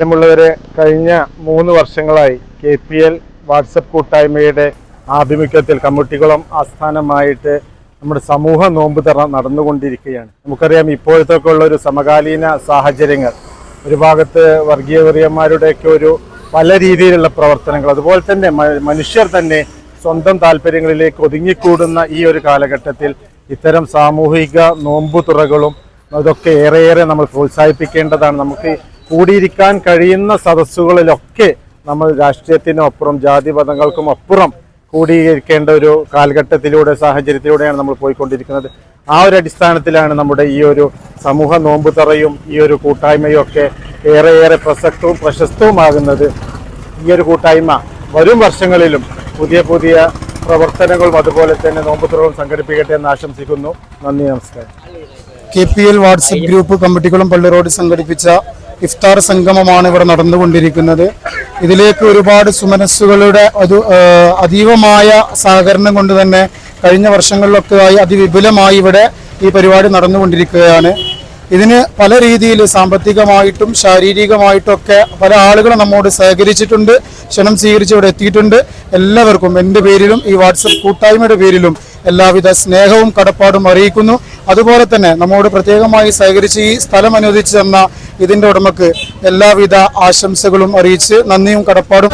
പ്രിയമുള്ളവരെ, കഴിഞ്ഞ 3 വർഷങ്ങളായി KPL വാട്സപ്പ് കൂട്ടായ്മയുടെ ആഭിമുഖ്യത്തിൽ കമ്മിറ്റികുളം ആസ്ഥാനമായിട്ട് നമ്മുടെ സമൂഹ നോമ്പ് തറ നടന്നുകൊണ്ടിരിക്കുകയാണ്. നമുക്കറിയാം, ഇപ്പോഴത്തൊക്കെ ഉള്ള ഒരു സമകാലീന സാഹചര്യങ്ങൾ, ഒരു ഭാഗത്ത് വർഗീയ വെറിയന്മാരുടെയൊക്കെ ഒരു പല രീതിയിലുള്ള പ്രവർത്തനങ്ങൾ, അതുപോലെ തന്നെ മനുഷ്യർ തന്നെ സ്വന്തം താല്പര്യങ്ങളിലേക്ക് ഒതുങ്ങിക്കൂടുന്ന ഈ ഒരു കാലഘട്ടത്തിൽ ഇത്തരം സാമൂഹിക നോമ്പ് തുറകളും അതൊക്കെ ഏറെയേറെ നമ്മൾ പ്രോത്സാഹിപ്പിക്കേണ്ടതാണ്. നമുക്ക് കൂടിയിരിക്കാൻ കഴിയുന്ന സദസ്സുകളിലൊക്കെ നമ്മൾ രാഷ്ട്രീയത്തിനപ്പുറം ജാതിമതങ്ങൾക്കും അപ്പുറം കൂടിയിരിക്കേണ്ട ഒരു കാലഘട്ടത്തിലൂടെ സാഹചര്യത്തിലൂടെയാണ് നമ്മൾ പോയിക്കൊണ്ടിരിക്കുന്നത്. ആ ഒരു അടിസ്ഥാനത്തിലാണ് നമ്മുടെ ഈ ഒരു സമൂഹ നോമ്പ് തറയും ഈ ഒരു കൂട്ടായ്മയും ഒക്കെ ഏറെയേറെ പ്രസക്തവും പ്രശസ്തവുമാകുന്നത്. ഈ ഒരു കൂട്ടായ്മ വരും വർഷങ്ങളിലും പുതിയ പുതിയ പ്രവർത്തനങ്ങളും അതുപോലെ തന്നെ നോമ്പ് തുറകളും സംഘടിപ്പിക്കട്ടെ എന്ന് ആശംസിക്കുന്നു. നന്ദി, നമസ്കാരം. KPL വാട്സപ്പ് ഗ്രൂപ്പ് കമ്മിറ്റികളും പള്ളി റോഡ് സംഘടിപ്പിച്ച ഇഫ്താർ സംഗമമാണ് ഇവിടെ നടന്നുകൊണ്ടിരിക്കുന്നത്. ഇതിലേക്ക് ഒരുപാട് സുമനസ്സുകളുടെ അതീവമായ സഹകരണം കൊണ്ട് തന്നെ കഴിഞ്ഞ വർഷങ്ങളിലൊക്കെ ആയി അതിവിപുലമായി ഇവിടെ ഈ പരിപാടി നടന്നുകൊണ്ടിരിക്കുകയാണ്. ഇതിന് പല രീതിയിൽ സാമ്പത്തികമായിട്ടും ശാരീരികമായിട്ടൊക്കെ പല ആളുകളും നമ്മോട് സഹകരിച്ചിട്ടുണ്ട്, ക്ഷണം സ്വീകരിച്ച് ഇവിടെ എത്തിയിട്ടുണ്ട്. എല്ലാവർക്കും എൻ്റെ പേരിലും ഈ വാട്സപ്പ് കൂട്ടായ്മയുടെ പേരിലും എല്ലാവിധ സ്നേഹവും കടപ്പാടും അറിയിക്കുന്നു. അതുപോലെ തന്നെ നമ്മോട് പ്രത്യേകമായി സഹകരിച്ച് ഈ സ്ഥലം അനുവദിച്ചു തന്ന ഇതിൻ്റെ ഉടമക്ക് എല്ലാവിധ ആശംസകളും അറിയിച്ച് നന്ദിയും കടപ്പാടും